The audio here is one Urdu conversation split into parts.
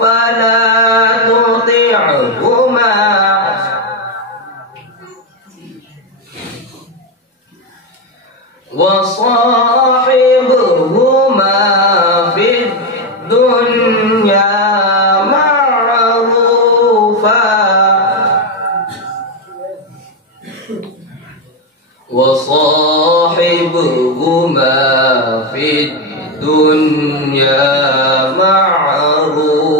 فلا تطعهما وصاحبهما في الدنيا معروفا وصاحبهما في الدنيا معروفا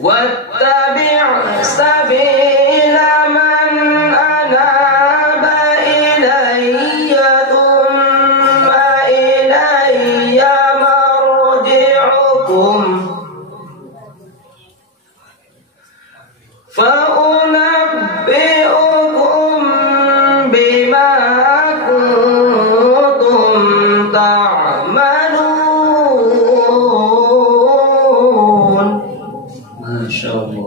واتبع سبيل من أناب إلي ثم إلي مرجعكم فأنبئكم بما كنتم تعملون. ما شاء الله،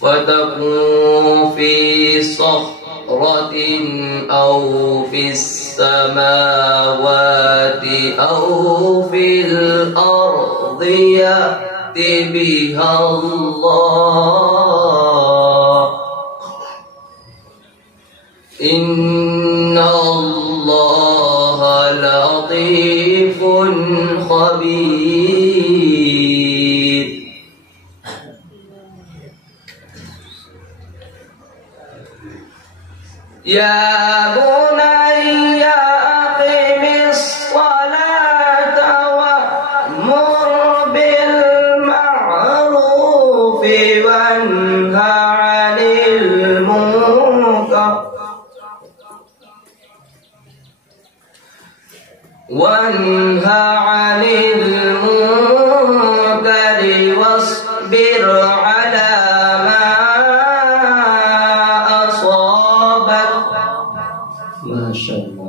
فتكون في صخرة أو في السماوات أو في الأرض يأت بها الله إن الله لطيف خبير. يا بني أقم الصلاة وأمر بالمعروف وانه عن المنكر واصبر على ما أصابك. ما شاء الله,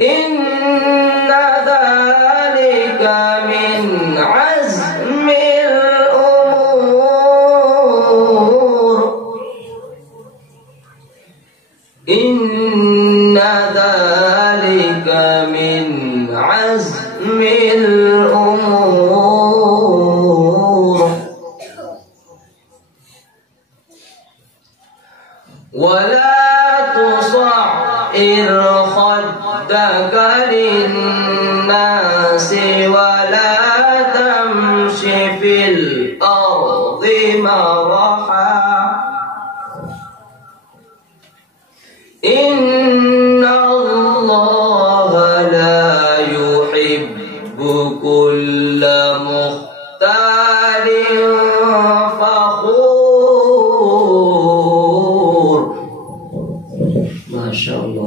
إن ذلك من عزم الأمور. إن ذلك من عزم الأمور. ولا تصعر خدك للناس ولا تمش في الأرض مرحا إن الله لا يحب كل مختال فخور. ما شاء الله,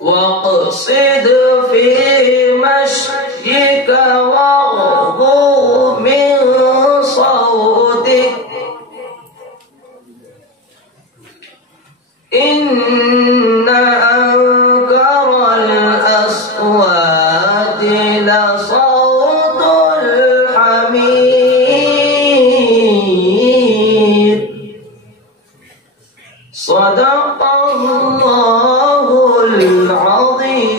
واقصد في مشيك واغضض من صوتك إن أنكر الأصوات لصوت الحمير. صدق الله العظيم.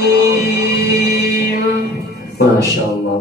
ما شاء الله,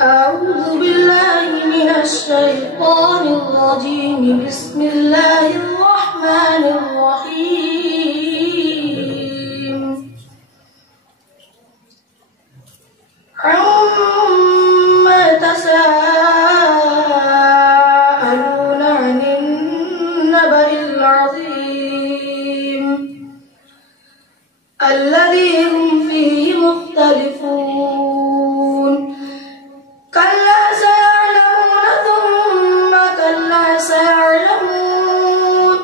أعوذ بالله من الشيطان الرجيم. بسم الله الرحمن الرحيم. عما تساءلون عن النبأ العظيم الذي هم فيه مختلفون. كلا سيعلمون ثم كلا سيعلمون.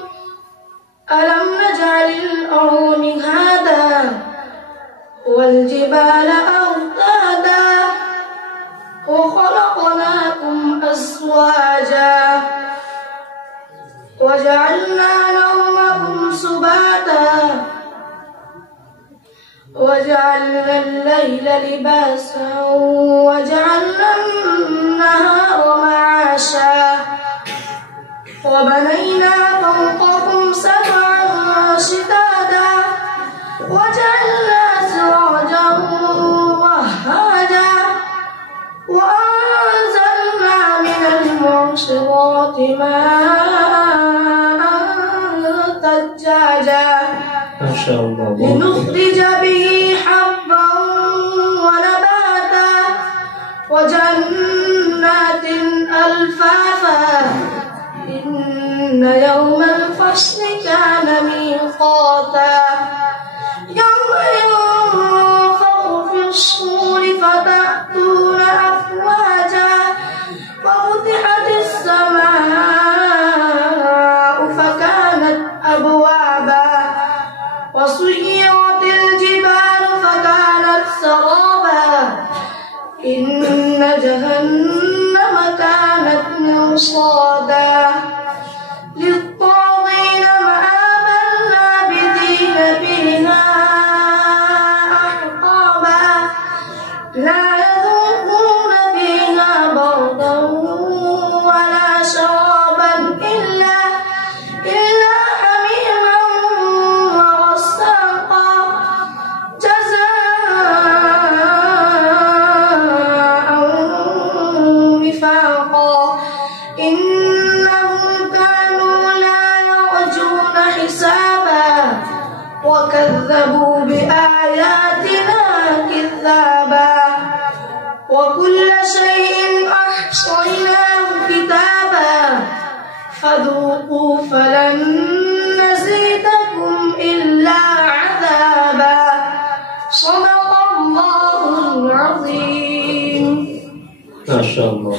ألم نجعل الأرض مهادا والجبال أوتادا وخلقناكم أزواجا وجعلنا نومكم سباتا وجعلنا الليل لباسا وجعلنا النهار معاشا وبنينا فوقكم سبعا شدادا وجعلنا سراجا وهاجا وأنزلنا من المعصرات ماء ثجاجا لنخرج به حبا ونباتا وجنات ألفافا إن يوم الفصل كان ميقاتا يوم ينفخ في الصور فتأتون أفواجا وفتحت السماء فكانت أبوابا وسيرت الجبال فكانت سرابا إن جهنم كانت مرصادا للطاغين مآبا لابثين فيها أحقابا لا يذوقون فيها بردا ولا شرابا إلا حميما وغساقا جزاء وفاقا إنهم كانوا لا يرجون حسابا وكذبوا بآياتنا كذابا وكل شيء أحصيناه كتابا فذوقوا فلن نزيدكم إلا عذابا صدق الله العظيم. ما شاء الله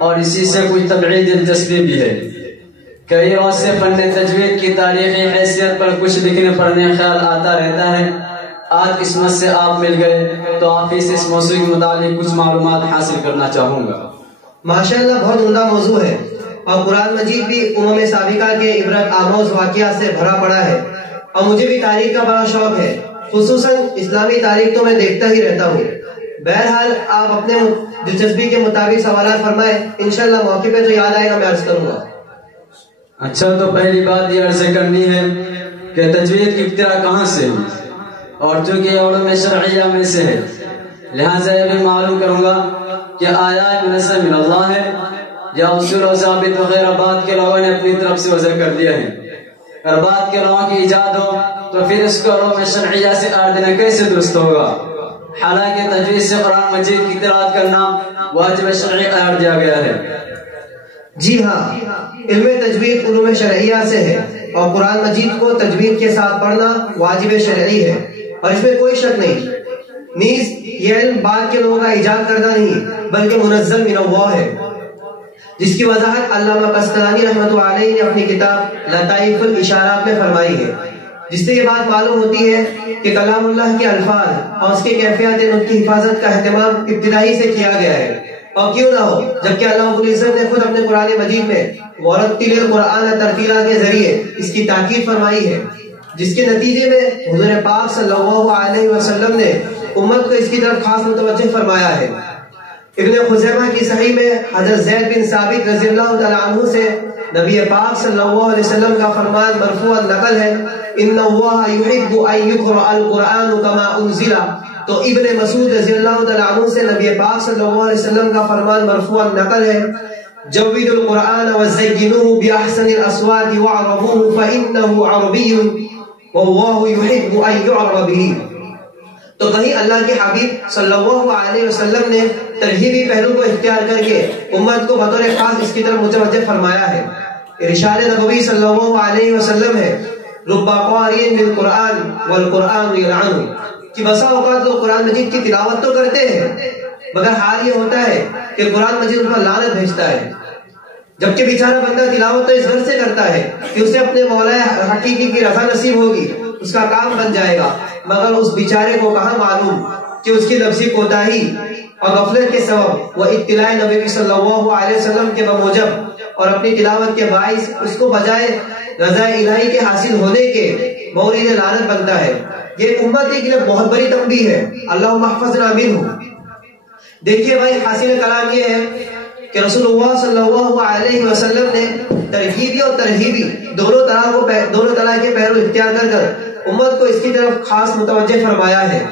اور اسی سے کچھ طبعی دلچسپی بھی ہے. کئی روز سے فن تجوید کی تاریخی حیثیت پر کچھ لکھنے پڑھنے خیال آتا رہتا ہے. آج قسمت سے آپ مل گئے تو آپ سے اس موضوع کے متعلق کچھ معلومات حاصل کرنا چاہوں گا. ماشاءاللہ بہت عمدہ موضوع ہے اور قرآن مجید بھی امم سابقہ کے عبرت آموز واقعات سے بھرا پڑا ہے. اور مجھے بھی تاریخ کا بڑا شوق ہے، خصوصاً اسلامی تاریخ تو میں دیکھتا ہی رہتا ہوں. بہرحال آپ اپنے دلچسپی کے مطابق سوالات فرمائیں، انشاءاللہ موقع پہ جو یاد آئے گا میں عرض کروں گا. اچھا، تو پہلی بات یہ عرض کرنی ہے کہ تجوید کی ابتدا کہاں سے ہوئی، اور چونکہ علوم شرعیہ میں سے ہے لہٰذا یہ بھی معلوم کروں گا کہ آیات منزل من اللہ ہے یا اصول و ثابت وغیرہ بعد کے لوگوں نے اپنی طرف سے وضع کر دیا ہے. اگر بعد کے لوگوں کی ایجاد ہو تو پھر اس کو علوم شرعیہ سے آر دینا کیسے درست ہوگا؟ حالانکہ تجوید سے قرآن مجید کی قراءت کرنا واجب شرعی قرار دیا گیا ہے. جی ہاں، علم تجوید علوم شرعیہ سے ہے اور قرآن مجید کو تجوید کے ساتھ پڑھنا واجب شرعی ہے اور اس میں کوئی شک نہیں. نیز یہ علم بعد کے لوگوں کا ایجاد کردہ نہیں بلکہ منزل من اللہ ہے، جس کی وضاحت علامہ قسطلانی رحمۃ اللہ علیہ نے اپنی کتاب لطائف الاشارات میں فرمائی ہے، جس سے یہ بات معلوم ہوتی ہے کہ کلام اللہ کے الفاظ اور اس کے کیفیات ان کی حفاظت کا اہتمام ابتدائی سے کیا گیا ہے. اور کیوں نہ ہو، جبکہ اللہ رب العزت نے خود اپنے قرآن مجید میں وَرَتِّلِ الْقُرْآنَ تَرْتِیلًا کے ذریعے اس کی تاکید فرمائی ہے، جس کے نتیجے میں حضور پاک صلی اللہ علیہ وسلم نے امت کو اس کی طرف خاص متوجہ فرمایا ہے. ابن خزیمہ کی صحیح میں حضرت زید بن ثابت رضی اللہ تعالیٰ عنہ سے نبی پاک صلی اللہ علیہ وسلم کا فرمان مرفوعا نقل ہے، ان اللہ یحب ان یقرأ القرآن کما انزل. تو ابن مسعود رضی اللہ تعالیٰ عنہ سے نبی پاک صلی اللہ علیہ وسلم کا فرمان مرفوعا نقل ہے، جود القرآن وزینوه باحسن الاصوات وعربوه فانه عربی واللہ یحب ان یعرب به. تو کہیں اللہ کے حبیب صلی اللہ علیہ وسلم نے ترغیبی پہلو کو اختیار کر کے امت کو بطور خاص اس کی طرف متوجہ فرمایا ہے. ارشاد نبوی صلی اللہ علیہ وسلم ہے، رب قاری بالقرآن والقرآن یلعنہ، کہ بسا اوقات لوگ قرآن مجید کی تلاوت تو کرتے ہیں مگر حال یہ ہوتا ہے کہ قرآن مجید ان پر لعنت بھیجتا ہے. جبکہ بیچارہ بندہ تلاوت تو اس غرض سے کرتا ہے کہ اسے اپنے مولا حقیقی کی رضا نصیب ہوگی، اس کا کام بن جائے گا، مگر اس بیچارے کو کہاں معلوم کہ اس کی لفظی کوتاہی اور غفلت کے سبب وہ اطلاع نبی صلی اللہ علیہ وسلم کے بموجب اور اپنی تلاوت کے باعث اس کو بجائے رضا الہی کے حاصل ہونے کے مورد لعنت بنتا ہے. یہ امت کی بہت بڑی تنبیہ ہے، اللہم احفظنا منہ. دیکھیے بھائی، حاصل کلام یہ ہے کہ رسول اللہ صلی اللہ علیہ وسلم نے ترغیبی اور ترہیبی دونوں طرح کے پہلو اختیار کر امت کو اس کی طرف خاص متوجہ فرمایا ہے.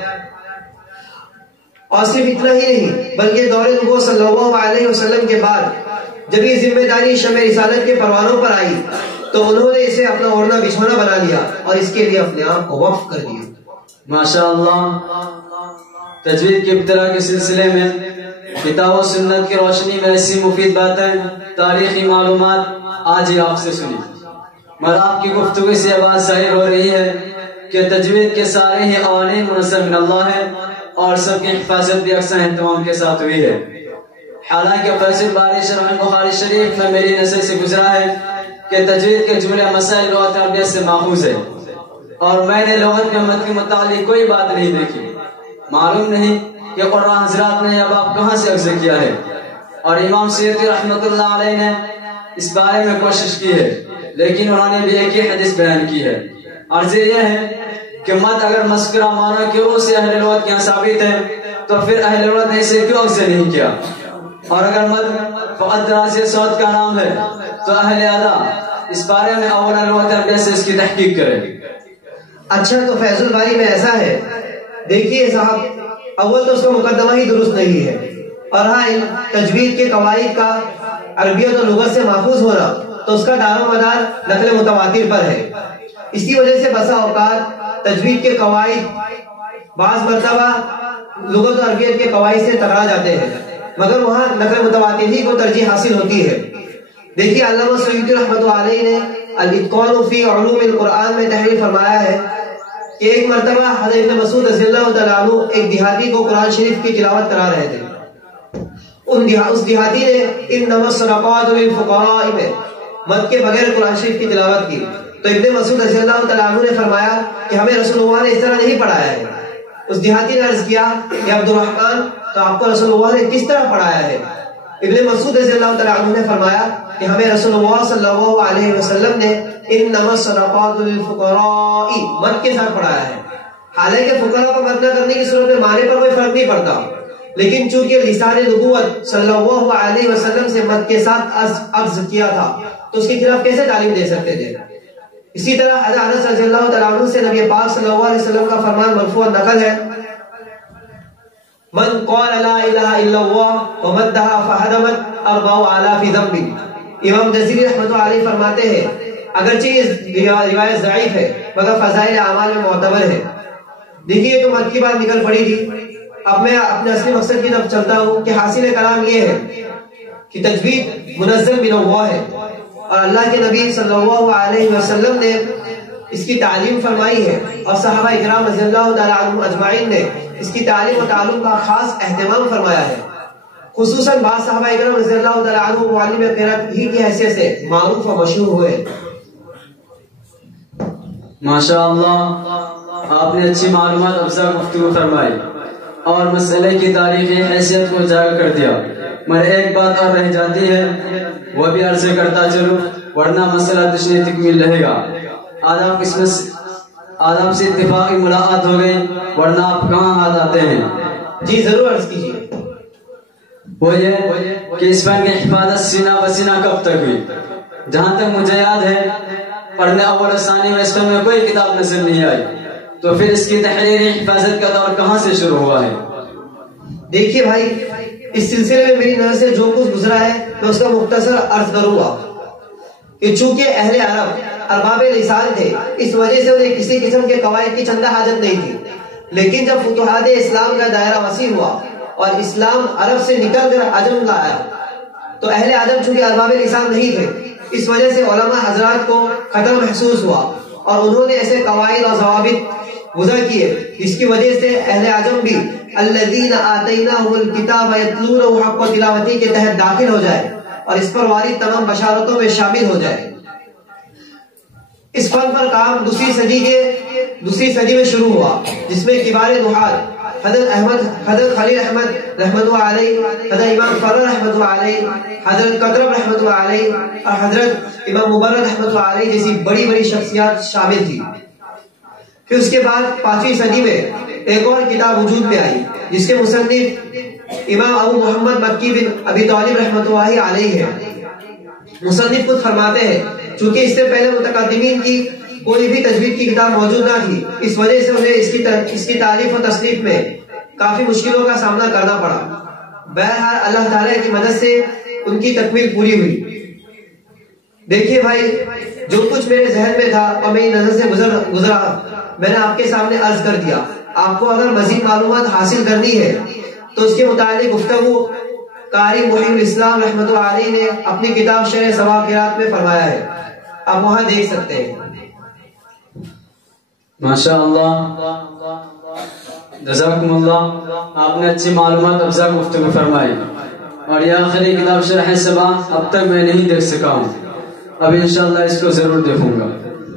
اور صرف اتنا ہی نہیں بلکہ دور نبوت صلی اللہ علیہ وسلم کے بعد جب یہ ذمہ داری شمع رسالت کے پروانوں پر آئی تو انہوں نے اسے اپنا اوڑھنا بچھونا بنا لیا اور اس کے لیے اپنے آپ کو وقف کر دیا. ماشاءاللہ، تجوید کے ابتدا کے سلسلے میں کتاب و سنت کی روشنی میں ایسی مفید باتیں، تاریخی معلومات آج ہی آپ سے سنی، مگر آپ کی گفتگو سے یہ بات ظاہر ہو رہی ہے کہ تجوید کے سارے ہی قوانین منزل من اللہ ہے اور سب کی حفاظت بھی اکثر اہتمام کے ساتھ ہوئی ہے. حالانکہ فیصل باری شرح بخاری شریف میں میری نظر سے گزرا ہے کہ تجوید کے جملے مسائل لغت عربیہ سے ماخوذ ہے، اور میں نے لغت کے مت کے متعلق کوئی بات نہیں دیکھی. معلوم نہیں کہ قرآن حضرات نے اب آپ کہاں سے اخذ کیا ہے، اور امام سیوطی رحمۃ اللہ علیہ نے اس بارے میں کوشش کی ہے، لیکن انہوں نے بھی ایک ہی حدیث بیان کی ہے. عرض یہ ہے کہ مد اگر مسکرہ معنی کی روح سے اہل لغت کے یہاں ثابت ہے تو پھر اہل لغت نے اسے کیوں اخذ نہیں کیا، اور اگر مد فادرا سے صوت کا نام ہے تو اہل ادا اس بارے میں اولا لغت عربیہ سے اس کی تحقیق کرے. اچھا، تو فیض الباری میں ایسا ہے، دیکھیے صاحب، اول تو اس کا مقدمہ ہی درست نہیں ہے، اور ہاں تجوید کے قواعد کا عربیت اور لغت سے محفوظ ہونا تو اس کا دار و مدار نقل متواتر پر ہے. اسی وجہ سے بسا اوقات تجوید کے قواعد بعض مرتبہ لغت اور عربیت کے قواعد سے ٹکرا جاتے ہیں، مگر وہاں نقل متواتر ہی کو ترجیح حاصل ہوتی ہے. دیکھیے علامہ سیوطی رحمۃ اللہ علیہ نے الاتقان فی علوم القرآن میں تحریر فرمایا ہے کہ ایک مرتبہ حضرت مسعود رضی اللہ تعالیٰ عنہ ایک دیہاتی کو قرآن شریف کی تلاوت کرا رہے تھے. اس دیہاتی نے انما الصدقات للفقراء میں مد کے بغیر قرآن شریف کی تلاوت کی. تو ابن مسعود رضی اللہ تعالیٰ عنہ نے فرمایا کہ ہمیں رسول اللہ نے اس طرح نہیں پڑھایا ہے. اس دیہاتی نے عرض کیا کہ عبد الرحمن تو آپ کو رسول اللہ نے کس طرح پڑھایا ہے؟ ابن مسعود رضی اللہ تعالیٰ عنہ نے فرمایا کہ ہمیں رسول اللہ صلی اللہ علیہ وسلم نے انما الصدقات للفقراء مد کے ساتھ پڑھایا ہے. حالانکہ فقراء کو مد نہ کرنے کی صورت میں معنی پر کوئی فرق نہیں پڑتا، لیکن چونکہ لسان نبوت صلی اللہ علیہ وسلم سے مد کے ساتھ اخذ کیا تھا تو اس کے خلاف کیسے تعلیم دے سکتے تھے؟ اسی طرح حضرت انس رضی اللہ تعالیٰ عنہ سے نبی پاک صلی اللہ علیہ وسلم کا فرمان مرفوع نقل ہے من قال لا الہ الا اللہ ومدها فہدمت 4000 ذنب. امام جزیری رحمۃ اللہ علیہ فرماتے ہیں اگرچہ یہ روایت ضعیف ہے مگر فضائل اعمال میں معتبر ہے. دیکھیے تو مد کی بات نکل پڑی تھی. اب میں اپنے اصلی مقصد کی طرف چلتا ہوں کہ حاصل کلام یہ ہے کہ تجوید منزل من اللہ ہے اور اللہ کے نبی صلی اللہ علیہ وسلم نے اس کی تعلیم فرمائی ہے اور صحابہ اکرام رضی اللہ تعالیٰ عنہم اجمعین نے اس کی تعلیم و تعلم کا خاص اہتمام فرمایا ہے. خصوصاً بعض صحابہ اکرام رضی اللہ تعالیٰ عنہم معلم قرأت ہی کی حیثیت سے معروف و مشہور ہوئے. ماشاء اللہ، آپ نے اچھی معلومات افزا گفتگو فرمائی اور مسئلے کی تاریخی حیثیت کو اجاگر کر دیا. مگر ایک بات اور رہ جاتی ہے، وہ بھی عرض کرتا چلو ورنہ مسئلہ تشریح تکمیل رہے گا. آداب سے اتفاقی ملاقات ہو گئی ورنہ آپ کہاں ہاتھ آتے ہیں؟ جی ضرور عرض کیجیے. وہ یہ کہ اس فن کی حفاظت سینہ بسینہ کب تک ہوئی؟ جہاں تک مجھے یاد ہے پڑھنے اول ثانی میں اس فن میں کوئی کتاب نظر نہیں آئی، تو پھر اس کی تحریری حفاظت کا دور کہاں سے شروع ہوا ہے؟ دیکھیے بھائی، اس سلسلے میں میری نظر سے جو کچھ گزرا ہے میں اس کا مختصر عرض کروں گا کہ چونکہ اہل عرب ارباب لسان تھے، اس وجہ سے انہیں کسی قسم کے قواعد کی چندہ حاجت نہیں تھی. لیکن جب فتوحات اسلام کا دائرہ وسیع ہوا اور اسلام عرب سے نکل کر عجم لایا تو اہل عجم چونکہ ارباب لسان نہیں تھے، اس وجہ سے علماء حضرات کو خطر محسوس ہوا اور انہوں نے ایسے قواعد اور ضوابط وضع کیے جس کی وجہ سے اہل عجم بھی الذین آتیناہم الکتاب یتلونہ حق تلاوتی کے تحت داخل ہو جائے اور اس پر وارد تمام بشارتوں میں شامل ہو جائے. اس فن پر کام دوسری صدی میں شروع ہوا جس میں کبار نحات حضرت خلیل احمد رحمۃ اللہ علیہ، حضرت امام فرر رحمۃ اللہ علیہ، حضرت قطرب رحمۃ اللہ علیہ اور حضرت امام مبرد رحمۃ اللہ علیہ جیسی بڑی بڑی شخصیات شامل تھی. پھر اس کے بعد 5ویں صدی میں ایک اور کتاب وجود میں آئی جس کے مصنف امام ابو محمد مکی بن ابی طالب رحمۃ اللہ علیہ ہے. مصنف خود فرماتے ہیں چونکہ اس سے پہلے متقدمین کی کوئی بھی تجوید کی کتاب موجود نہ تھی، اس وجہ سے انہیں اس کی تعریف و تصنیف میں کافی مشکلوں کا سامنا کرنا پڑا. بہرحال اللہ تعالیٰ کی مدد سے ان کی تکمیل پوری ہوئی. دیکھیے بھائی، جو کچھ میرے ذہن میں تھا اور میری نظر سے گزرا میں نے آپ کے سامنے عرض کر دیا. آپ کو اگر مزید معلومات حاصل کرنی ہے تو اس کے متعلق گفتگو قاری محی الاسلام رحمۃ اللہ علیہ نے اپنی کتاب شرح ثواب قرات میں فرمایا ہے، آپ وہاں دیکھ سکتے ہیں. ماشاء اللہ، جزاکم اللہ، آپ نے اچھی معلومات افزا گفتگو فرمائی اور یہ آخری کتاب شرح سبا اب تک میں نہیں دیکھ سکا ہوں. اب انشاءاللہ اس کو ضرور دیکھوں گا.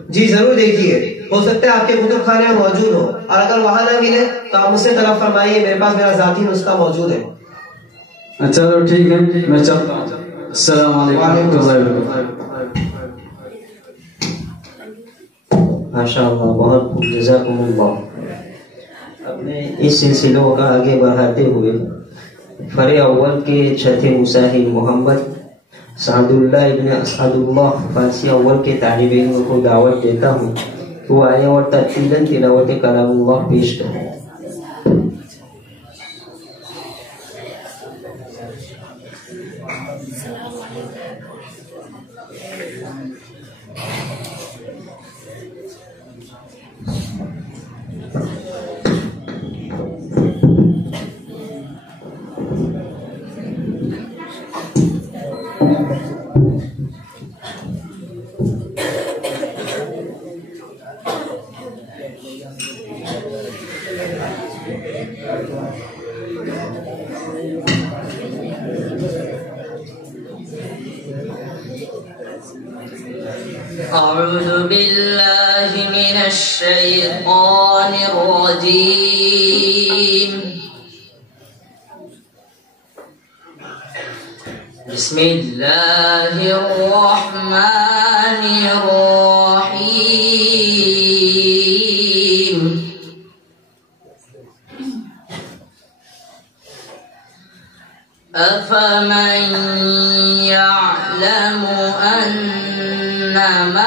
جی ضرور دیکھیے، ہو سکتا ہے آپ کے کتب خانے میں موجود ہو اور اگر وہاں نہ ملے تو آپ مجھ سے طلب فرمائیے، میرے پاس میرا ذاتی نسخہ موجود ہے. اچھا تو ٹھیک ہے، میں چلتا ہوں. السلام علیکم ورحمۃ اللہ وبرکاتہ. ماشاء اللہ، بہت خوب، جزاکم اللہ. اپنے اس سلسلوں کا آگے بڑھاتے ہوئے فرع اول کے چھٹے مصاحب محمد سعد اللہ ابن اسعد اللہ فارسی اول کے طالب علم کو دعوت دیتا ہوں کہ وہ آئے اور ترتیلاً تلاوت کلام اللہ پیش کریں. أعوذ بالله من الشيطان الرجيم. بسم الله الرحمن الرحيم. أفمن يعلم أنما